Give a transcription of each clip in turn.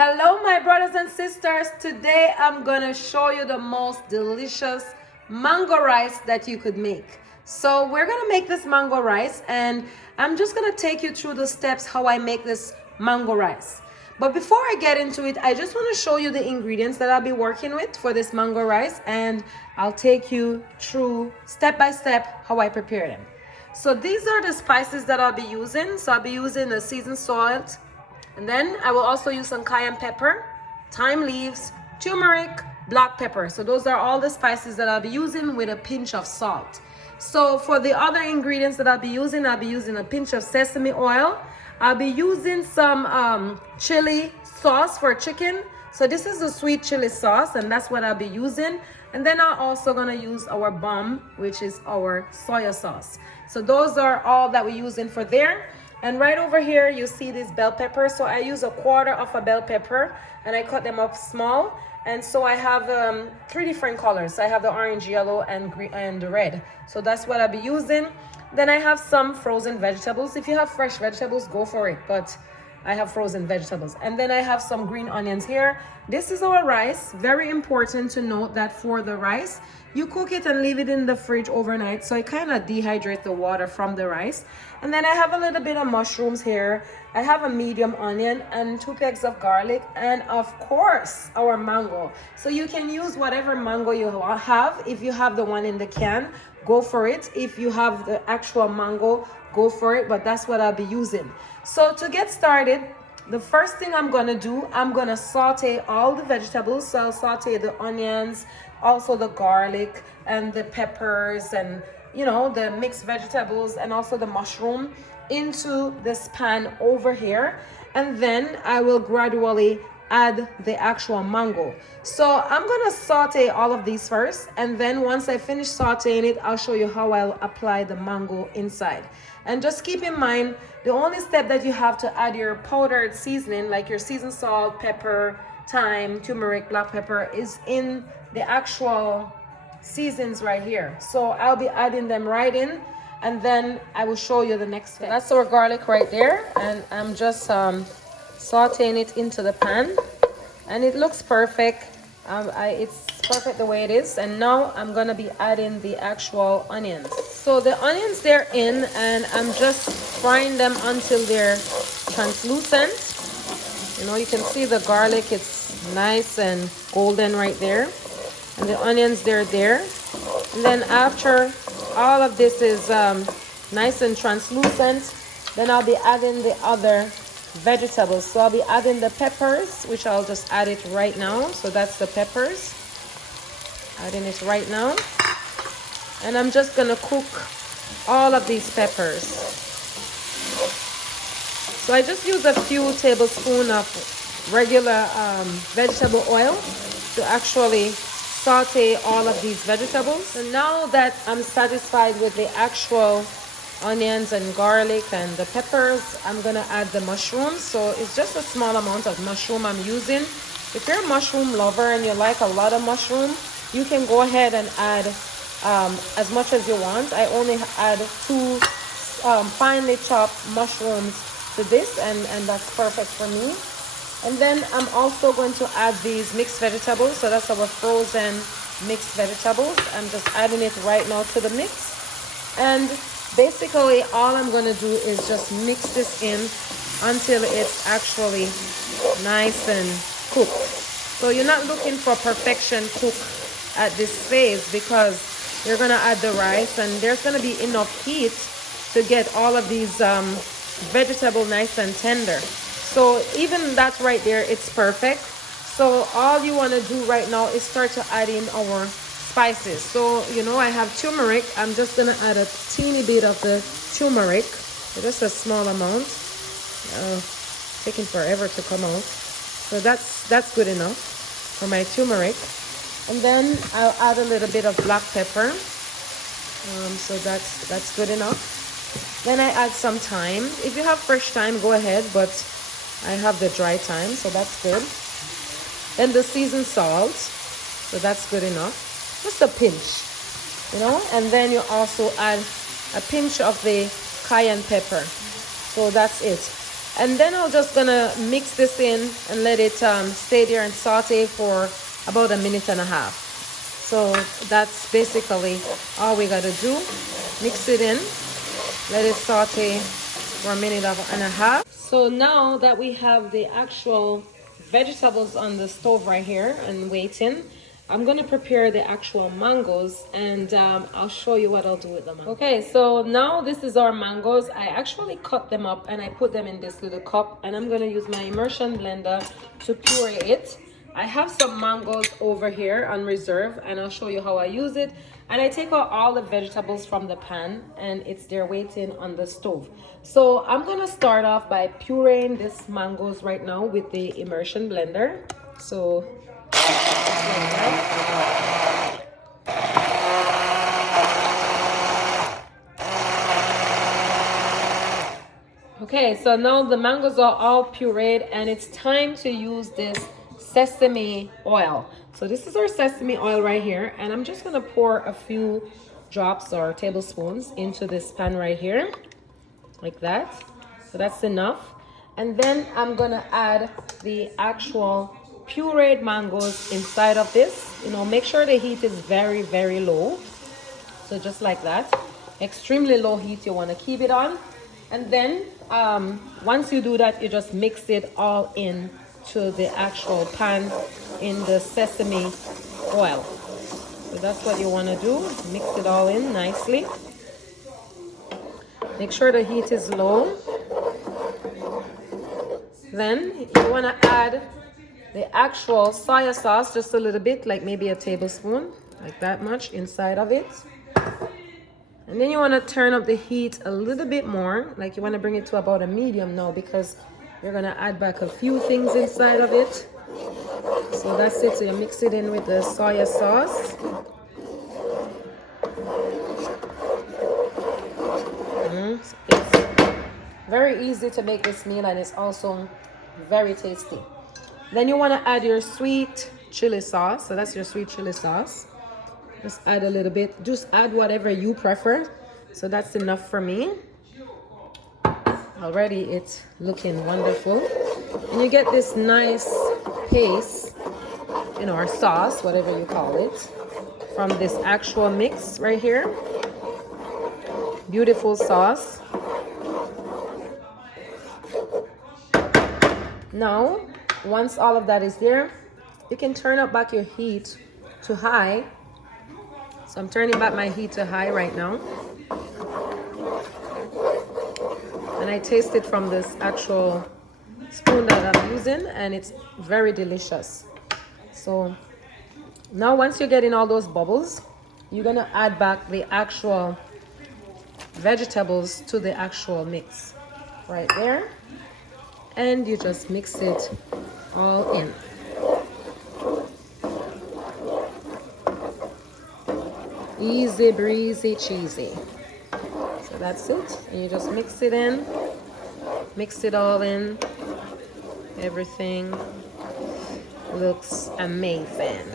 Hello, my brothers and sisters. Today I'm gonna show you the most delicious mango rice that you could make. So we're gonna make this mango rice, and I'm just gonna take you through the steps how I make this mango rice. But before I get into it, I just want to show you the ingredients that I'll be working with for this mango rice, and I'll take you through step by step how I prepare them. So these are the spices that I'll be using. So I'll be using the seasoned salt, and then I will also use some cayenne pepper, thyme leaves, turmeric, black pepper. So those are all the spices that I'll be using with a pinch of salt. So for the other ingredients that I'll be using a pinch of sesame oil. I'll be using some chili sauce for chicken. So this is the sweet chili sauce, and that's what I'll be using. And then I'm also gonna use our bomb, which is our soy sauce. So those are all that we're using for there. And right over here, you see this bell pepper. So I use a quarter of a bell pepper, and I cut them up small. And so I have 3 different colors. I have the orange, yellow, and green, and the red. So that's what I'll be using. Then I have some frozen vegetables. If you have fresh vegetables, go for it. But I have frozen vegetables. And then I have some green onions here. This is our rice. Very important to note that for the rice, you cook it and leave it in the fridge overnight, so it kind of dehydrates the water from the rice. And then I have a little bit of mushrooms here. I have a medium onion and 2 pegs of garlic, and of course our mango. So you can use whatever mango you have. If you have the one in the can, go for it. If you have the actual mango, go for it, but that's what I'll be using. So to get started, the first thing I'm gonna do, I'm gonna saute all the vegetables. So I'll saute the onions, also the garlic and the peppers, and the mixed vegetables, and also the mushroom into this pan over here. And then I will gradually add the actual mango. So I'm gonna saute all of these first, and then once I finish sauteing it, I'll show you how I'll apply the mango inside. And just keep in mind, the only step that you have to add your powdered seasoning, like your seasoned salt, pepper, thyme, turmeric, black pepper, is in the actual seasons right here. So I'll be adding them right in, and then I will show you the next step. That's our garlic right there, and I'm just sauteing it into the pan, and it looks perfect. It's perfect the way it is. And now I'm gonna be adding the actual onions. So the onions, they're in, and I'm just frying them until they're translucent. You can see the garlic, it's nice and golden right there, and the onions, they're there. And then after all of this is nice and translucent, then I'll be adding the other vegetables. So I'll be adding the peppers, which I'll just add it right now. So that's the peppers, adding it right now. And I'm just gonna cook all of these peppers. So I just use a few tablespoons of regular vegetable oil to actually saute all of these vegetables. So now that I'm satisfied with the actual onions and garlic and the peppers, I'm gonna add the mushrooms. So it's just a small amount of mushroom I'm using. If you're a mushroom lover and you like a lot of mushroom, you can go ahead and add as much as you want. I only add 2 finely chopped mushrooms to this, and that's perfect for me. And then I'm also going to add these mixed vegetables. So that's our frozen mixed vegetables. I'm just adding it right now to the mix. And basically all I'm going to do is just mix this in until it's actually nice and cooked. So you're not looking for perfection cook at this phase, because you're going to add the rice, and there's going to be enough heat to get all of these vegetable nice and tender. So even that right there, it's perfect. So all you want to do right now is start to add in our spices. So I have turmeric. I'm just gonna add a teeny bit of the turmeric, just a small amount. Taking forever to come out. So that's good enough for my turmeric. And then I'll add a little bit of black pepper. So that's good enough. Then I add some thyme. If you have fresh thyme, go ahead, but I have the dry thyme, so that's good. Then the seasoned salt, so that's good enough. Just a pinch, and then you also add a pinch of the cayenne pepper. So that's it. And then I'm just gonna mix this in and let it stay there and saute for about 1.5 minutes. So that's basically all we gotta do. Mix it in, let it saute for 1.5 minutes. So now that we have the actual vegetables on the stove right here and waiting, I'm gonna prepare the actual mangoes, and I'll show you what I'll do with them. Okay, so now this is our mangoes. I actually cut them up and I put them in this little cup, and I'm gonna use my immersion blender to puree it. I have some mangoes over here on reserve, and I'll show you how I use it. And I take out all the vegetables from the pan, and it's there waiting on the stove. So I'm gonna start off by pureeing these mangoes right now with the immersion blender. So like that. Okay, so now the mangoes are all pureed, and it's time to use this sesame oil. So this is our sesame oil right here, and I'm just gonna pour a few drops or tablespoons into this pan right here, like that. So that's enough. And then I'm gonna add the actual pureed mangoes inside of this. You know, make sure the heat is very, very low. So just like that, extremely low heat you want to keep it on. And then once you do that, you just mix it all in to the actual pan in the sesame oil. So that's what you want to do, mix it all in nicely. Make sure the heat is low. Then you want to add the actual soy sauce, just a little bit, like maybe a tablespoon, like that much inside of it. And then you want to turn up the heat a little bit more, like you want to bring it to about a medium now, because you're going to add back a few things inside of it. So that's it. So you mix it in with the soy sauce. It's very easy to make this meal, and it's also very tasty. Then you want to add your sweet chili sauce. So that's your sweet chili sauce. Just add a little bit. Just add whatever you prefer. So that's enough for me. Already it's looking wonderful. And you get this nice paste, you know, or sauce, whatever you call it, from this actual mix right here. Beautiful sauce. Now, once all of that is there, you can turn up back your heat to high. So I'm turning back my heat to high right now. And I taste it from this actual spoon that I'm using, and it's very delicious. So now once you're getting all those bubbles, you're gonna add back the actual vegetables to the actual mix right there. And you just mix it all in. Easy breezy cheesy. So that's it. And you just mix it in. Mix it all in. Everything looks amazing.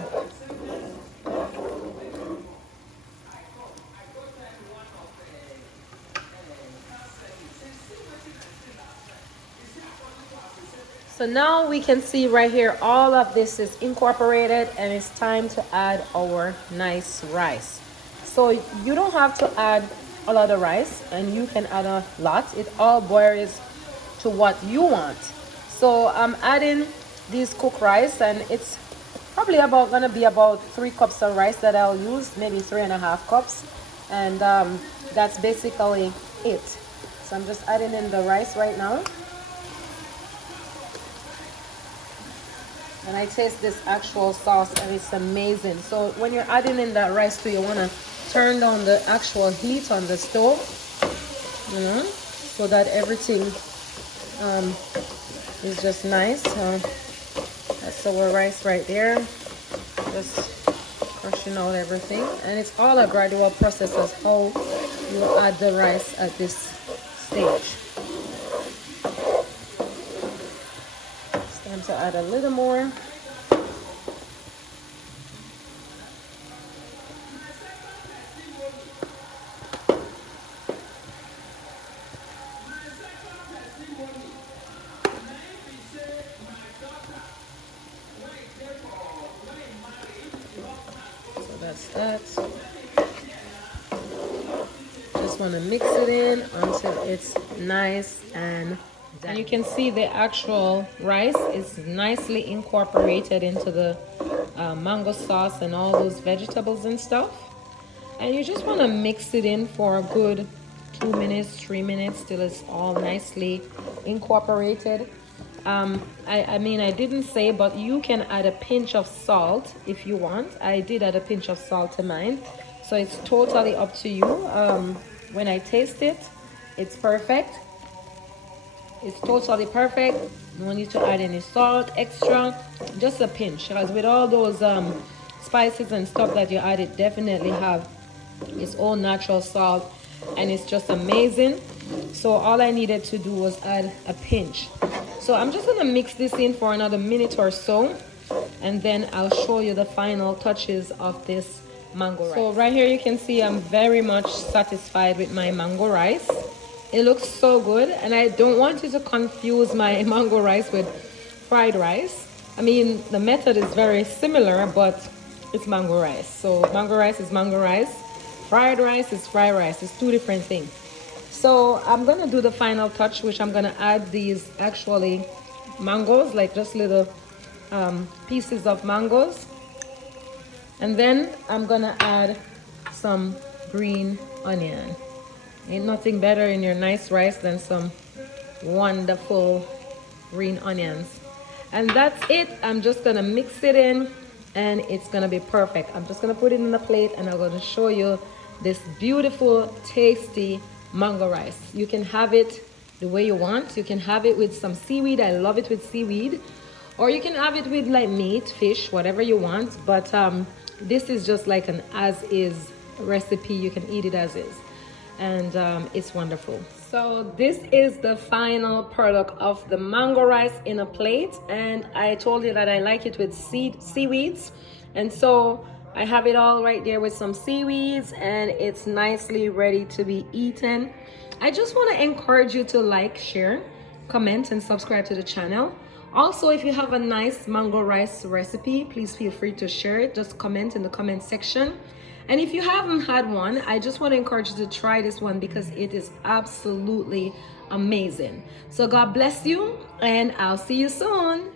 So now we can see right here, all of this is incorporated, and it's time to add our nice rice. So you don't have to add a lot of rice, and you can add a lot. It all boils to what you want. So I'm adding these cooked rice, and it's probably gonna be about 3 cups of rice that I'll use, maybe 3.5 cups. And that's basically it. So I'm just adding in the rice right now. And I taste this actual sauce, and it's amazing. So when you're adding in that rice too, you want to turn down the actual heat on the stove, you know, so that everything is just nice. That's our rice right there. Just crushing out everything. And it's all a gradual process as how you add the rice at this stage. To add a little more. That's that. Just want to mix it in until it's nice and done. And you can see the actual rice is nicely incorporated into the mango sauce and all those vegetables and stuff. And you just want to mix it in for a good 2 minutes, 3 minutes till it's all nicely incorporated. I mean, I didn't say, but you can add a pinch of salt if you want. I did add a pinch of salt to mine, so it's totally up to you. When I taste it, it's perfect. It's totally perfect. No need to add any salt extra, just a pinch, because with all those spices and stuff that you add, it definitely have its own natural salt, and it's just amazing. So all I needed to do was add a pinch. So I'm just gonna mix this in for another minute or so, and then I'll show you the final touches of this mango rice. So right here you can see I'm very much satisfied with my mango rice. It looks so good, and I don't want you to confuse my mango rice with fried rice. I mean, the method is very similar, but it's mango rice. So mango rice is mango rice. Fried rice is fried rice. It's two different things. So I'm gonna do the final touch, which I'm gonna add these actually mangoes, like just little pieces of mangoes. And then I'm gonna add some green onion. Ain't nothing better in your nice rice than some wonderful green onions. And that's it. I'm just gonna mix it in and it's gonna be perfect. I'm just gonna put it in the plate and I'm gonna show you this beautiful, tasty mango rice. You can have it the way you want. You can have it with some seaweed. I love it with seaweed. Or you can have it with like meat, fish, whatever you want. But this is just like an as-is recipe. You can eat it as is. And it's wonderful. So this is the final product of the mango rice in a plate, and I told you that I like it with seaweeds, and so I have it all right there with some seaweeds, and it's nicely ready to be eaten. I just want to encourage you to like, share, comment, and subscribe to the channel. Also, if you have a nice mango rice recipe, please feel free to share it. Just comment in the comment section. And if you haven't had one, I just want to encourage you to try this one because it is absolutely amazing. So God bless you, and I'll see you soon.